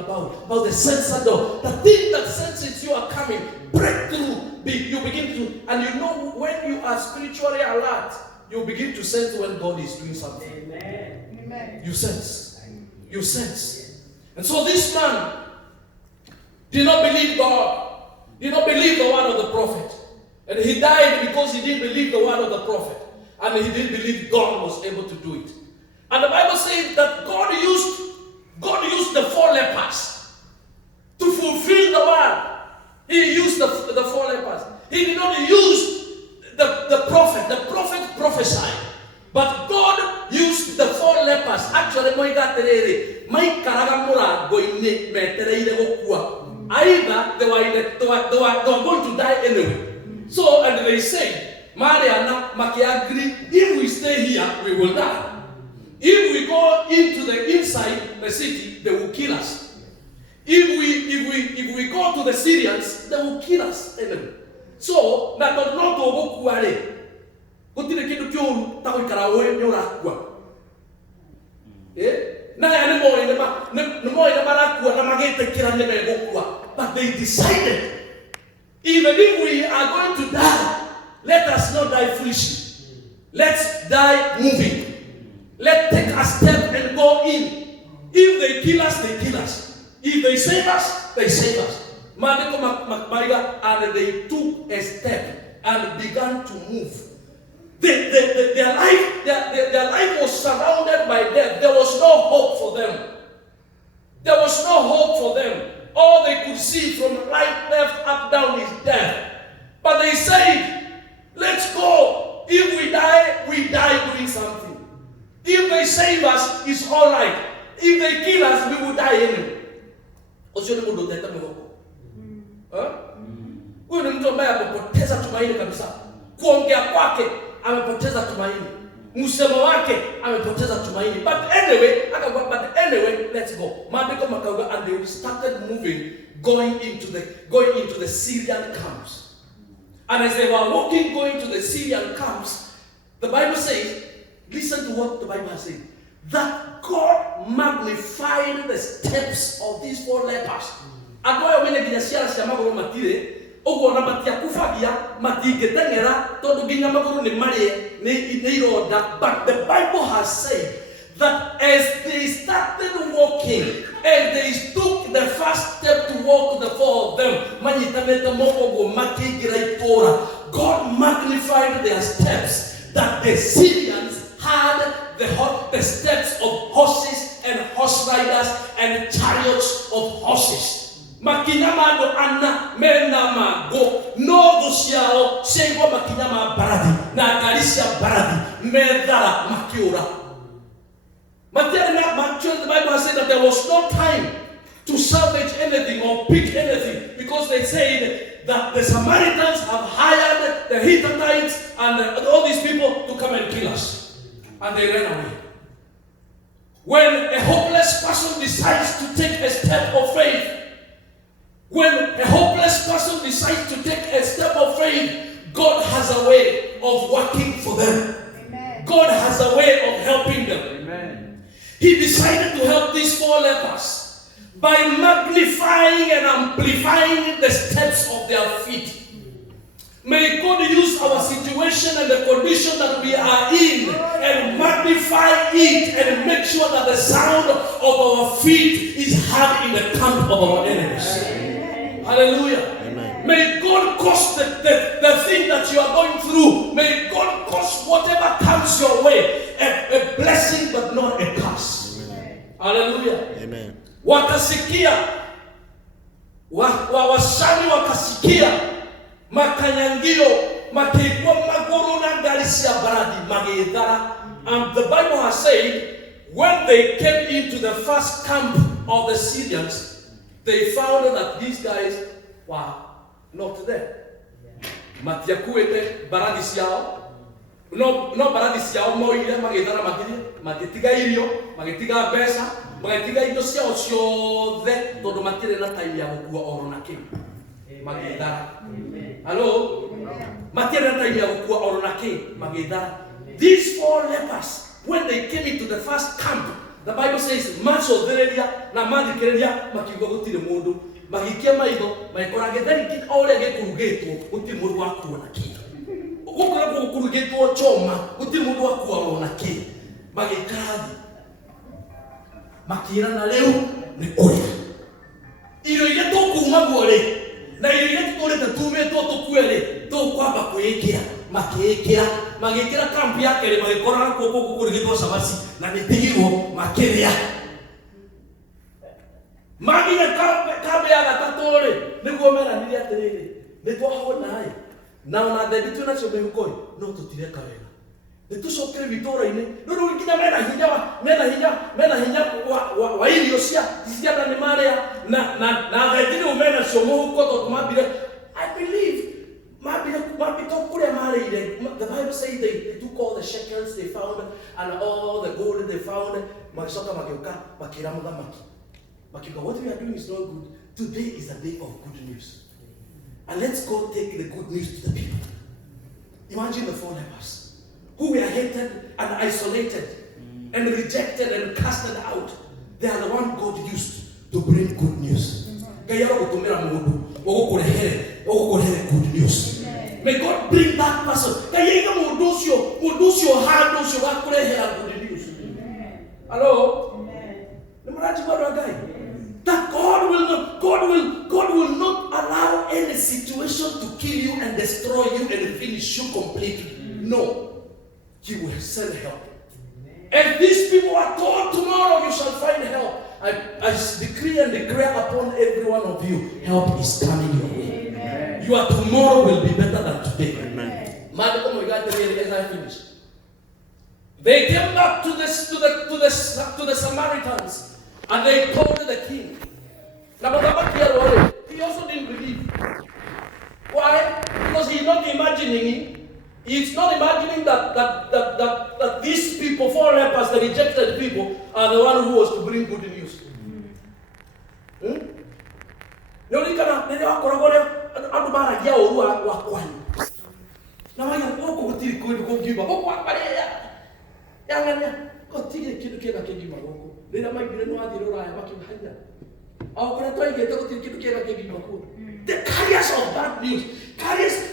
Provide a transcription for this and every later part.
about the sensor door. The thing that senses you are coming, breakthrough. You begin to, and you know when you are spiritually alert, you begin to sense when God is doing something. Amen. You sense. You sense. And so this man did not believe God, did not believe the word of the prophet. And he died because he didn't believe the word of the prophet. And he didn't believe God was able to do it. And the Bible says that God used the 4 lepers to fulfill the word. He used the 4 lepers. He did not use the prophet. The prophet prophesied. But God used the 4 lepers. Actually, either they were going to die anyway. So, and they said, Mariana, Makiagri, if we stay here, we will die. If we go into the inside the city, they will kill us. If we go to the Syrians, they will kill us anyway. So, na not go kuare. Kutire kitu kyo tawi karawe nyora kwa. Na ya nemo ina barakwa na magete kira neme go. But they decided, even if we are going to die, let us not die foolishly. Let's die moving. Let's take a step and go in. If they kill us, they kill us. If they save us, they save us. And they took a step and began to move. Their life was surrounded by death. There was no hope for them. There was no hope for them. All they could see from right, left, up, down is death. But they said, let's go. If we die doing something. If they save us, it's all right. If they kill us, we will die anyway. Huyu ni mtu ambaye amepoteza tumaini kabisa. Kuongea kwake amepoteza tumaini. Msemo wake amepoteza tumaini. But anyway, let's go. Maandiko makauga, and they started moving, going into the Syrian camps. And as they were walking, going to the Syrian camps, the Bible says, listen to what the Bible says, that God magnified the steps of these 4 lepers. Adoya wene ginyasiara siamagoro matire, ogo na matia kufagia, matigetengera, todo ginyamagoro ni marie, ni iroda. But the Bible has said that as they started walking, and they took the first step to walk, the 4 of them, God magnified their steps, that the Syrians had the steps of horses and horse riders and chariots of horses. Makinyamado anna menama go no dosiao sego makinyama baradi na galisia baradi medara makiura. The Bible has said that there was no time to salvage anything or pick anything, because they said that the Samaritans have hired the Hittites and all these people to come and kill us. And they ran away. When a hopeless person decides to take a step of faith, God has a way of working for them. Amen. God has a way of helping them. Amen. He decided to help these 4 lepers by magnifying and amplifying the steps of their feet. May God use our situation and the condition that we are in and magnify it and make sure that the sound of our feet is heard in the camp of our enemies. Amen. Hallelujah. Amen. May God cause the thing that you are going through, may God cause whatever comes your way a blessing but not a curse. Amen. Hallelujah. Amen. Wakasikia, washani wakasikia, makanyangio, makigwa maguru na galisia baradi, magedara. And the Bible has said, when they came into the first camp of the Syrians, they found that these guys were not there. Matiakuete baradi siao. No baradi siao moile magedara magetiga irio, magetiga besa, magetiga indo siao ciothe tondu matire na time ya gukua oro na king. Magedara. Hello? Matire na time ya gukua oro na king. Magedara. These 4 lepers, when they came into the first camp, The Bible says, macothereria na mathikĩrĩria makiuga gũtirĩ mũndũ, magikia maitho magĩkora gĩtheri o ũrĩa gĩkurugĩtwo gũtirĩ mũndũ wa kuona kĩndũ. Gũkoragwo gũkurugĩtwo choma gũtirĩ mũndũ wa kuona kĩndũ. Magĩikara thĩ makĩrana rĩu nĩ ũrĩa. Irio iria tũkuuma guo-rĩ na irio iria tũtũrĩte tumĩtwo tũkue-rĩ tũkwamba kwĩĩkĩra. Makĩĩkĩra magĩkĩra kampu ya kerĩ magĩkora kũrugĩtwo cabaci na nĩtigirwo makĩrĩa. Maginya kampu ya gatatũ-rĩ nĩguo meranire atĩrĩrĩ nĩtwahũna-ĩ na ona thendi twĩna cio mĩhuko-ĩ no tũtireka wega. Nĩtũcokere itũũra-inĩ rĩu nginya mena hinya wa irio cia ciana nĩ marĩa na thendi rĩu mena cio mũhuko tondũ mambire. I believe the Bible says they took all the shekels they found and all the gold they found. Magicoka magĩũka makĩra mũthamaki makiuga, what we are doing is not good. Today is a day of good news, and let's go take the good news to the people. Imagine the 4 lepers who were hated and isolated and rejected and casted out. They are the one God used to bring good news. Good news. May God bring that person. Good news. Hello? That God will not allow any situation to kill you and destroy you and finish you completely. No. He will send help. And these people are told tomorrow you shall find help. I decree and declare upon every one of you, help is coming your way. Amen. Your tomorrow will be better than today. Amen. As I finish, they came back to the Samaritans and they told the king. He also didn't believe. Why? Because he's not imagining. He's not imagining that these people, 4 lepers, the rejected people, are the one who was to bring good news. The carriers of bad news,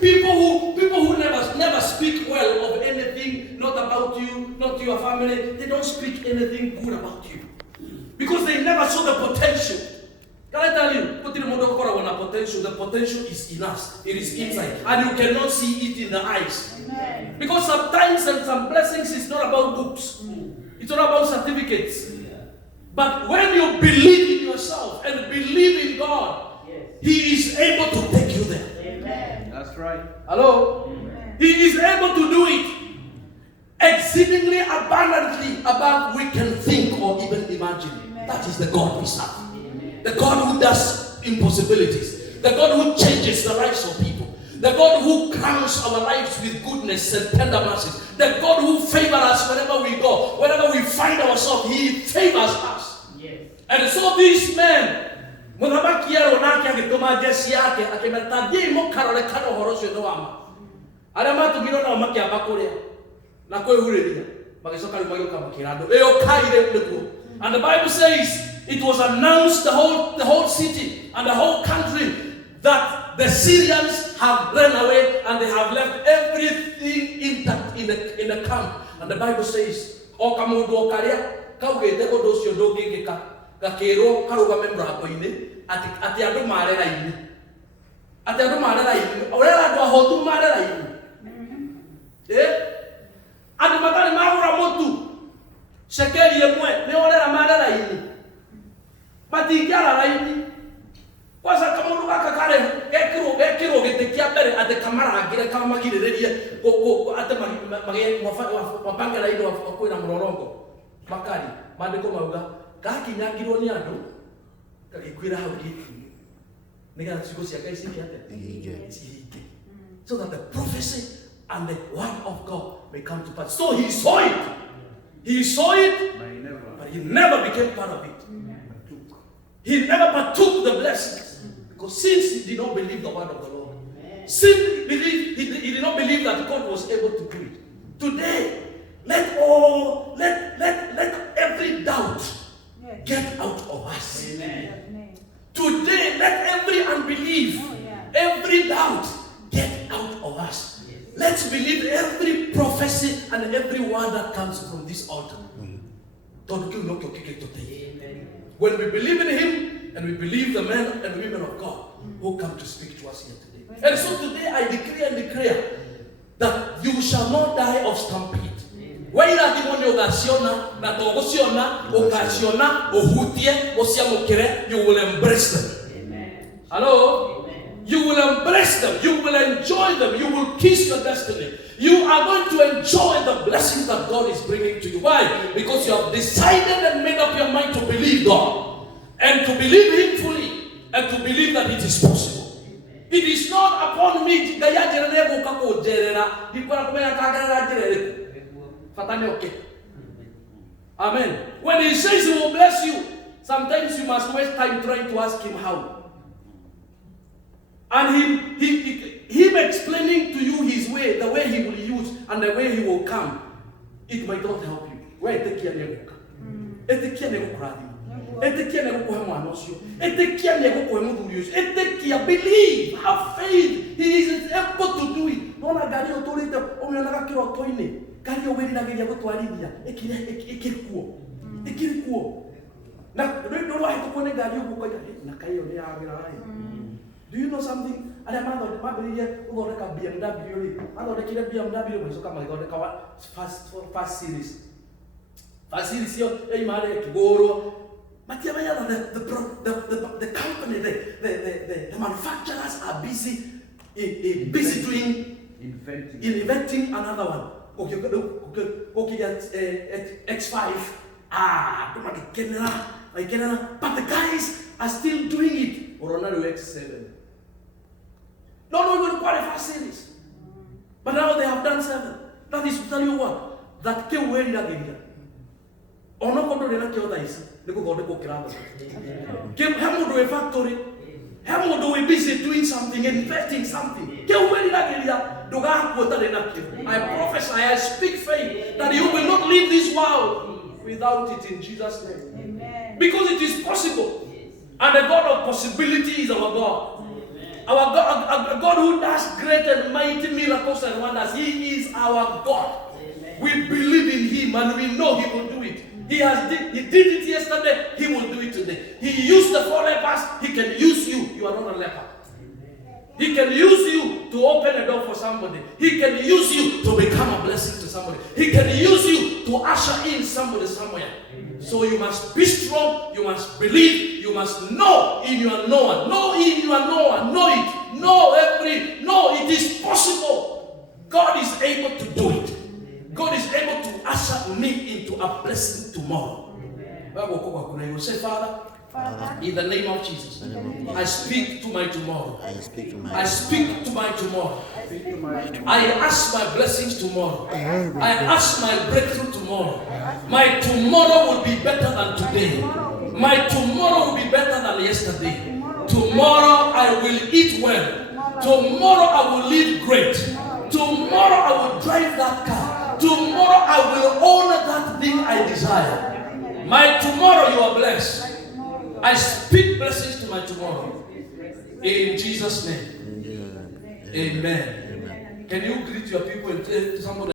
people who never speak well of anything, not about you, not your family. They don't speak anything good about you because they never saw the potential. Can I tell you, the potential is in us. It is inside, and you cannot see it in the eyes. Amen. Because sometimes and some blessings is not about books. It's not about certificates. But when you believe in yourself and believe in God, He is able to take you there. Amen. That's right. Hello? Amen. He is able to do it exceedingly abundantly above we can think or even imagine. Amen. That is the God we serve. Amen. The God who does impossibilities. The God who changes the lives of people. The God who crowns our lives with goodness and tender mercies. The God who favors us wherever we go. Wherever we find ourselves, He favors us. Yes. And so these men, Muthamaki nake agĩtũma jeshi yake akĩmeta thiĩ mũkarore kana ũhoro ũcio nĩ wama. Arĩa matũmirwo nao makĩamba kũrĩa na kwĩhurĩria magĩcoka rĩu magĩũka makĩra andũ ĩyo nĩguo. And the Bible says it was announced the whole city and the whole country that the Syrians have run away and they have left everything intact in the camp. And the Bible says o kamundu o karia kaugĩte ũndũ ũcio ndũngĩkĩka gakĩrwo karũgame mũrango-inĩ ati andũ marera-inĩ ũrĩa andũ ahotu marera-inĩ andũ matarĩ magũra mũtu cekeri ĩmwe nĩ orera marera-inĩ matingĩara raini kwanza kamundu gaka kare gekĩrwo gĩtĩ kĩa mbere atĩ kamarangĩre kamagirĩrĩrie atĩ mabange raini wa kwĩna mũrorongo makari maandĩko mauga gakinyangirwo nĩ andũ gagĩkwĩra hau gĩtĩ-inĩ nĩgetha ciugo cia Ngai cihinge so that the prophecy and the word of God may come to pass. So he saw it, but he never became part of it. He never partook the blessings because since he did not believe the word of the Lord, since he did not believe that God was able to do it. Today, let every doubt get out of us. Amen. Today, let every unbelief, every doubt get out of us. Let's believe every prophecy and every word that comes from this altar. When we believe in Him and we believe the men and women of God who come to speak to us here today. And so today I decree and declare that you shall not die of stampede. Waira demonio gasiona na togosiona okasiona ohutie osiamokere, you will embrace them. Amen. Hello? Amen. You will embrace them. You will enjoy them. You will kiss your destiny. You are going to enjoy the blessings that God is bringing to you. Why? Because you have decided and made up your mind to believe God and to believe Him fully and to believe that it is possible. It is not upon me. Amen. When He says He will bless you, sometimes you must waste time trying to ask Him how. And Him explaining to you His way, the way He will use and the way He will come, it might not help you. Where believe, have faith. He is able to do it. Do you know something? Fast series. The company, the manufacturers are busy doing inventing another one. Okay, X5. But the guys are still doing it. Or another X7. Not even qualify series. But now they have done 7. That is to tell you what? That came where in that area. Or not going to kill this. They go to Kokrabo. How do a factory? How do we busy doing something, inventing something? I prophesy, I speak faith that you will not leave this world without it in Jesus' name. Amen. Because it is possible. And the God of possibility is our God. Our God, a God who does great and mighty miracles and wonders. He is our God. Amen. We believe in Him and we know He will do it. He did it yesterday, He will do it today. He used the 4 lepers, He can use you. You are not a leper. He can use you to open a door for somebody. He can use you to become a blessing to somebody. He can use you to usher in somebody somewhere. So you must be strong, you must believe, you must know in your knower. Know in your knower, know it. Know it is possible. God is able to do it. God is able to usher me into a blessing tomorrow. You say, Father, in the name of Jesus, I speak to my tomorrow. I speak to my tomorrow. I ask my blessings tomorrow. I ask my breakthrough tomorrow. My tomorrow will be better than today. My tomorrow will be better than yesterday. Tomorrow I will eat well. Tomorrow I will live great. Tomorrow I will drive that car. Tomorrow I will own that thing I desire. My tomorrow, you are blessed. I speak blessings to my tomorrow. In Jesus' name. Amen. Can you greet your people and tell somebody?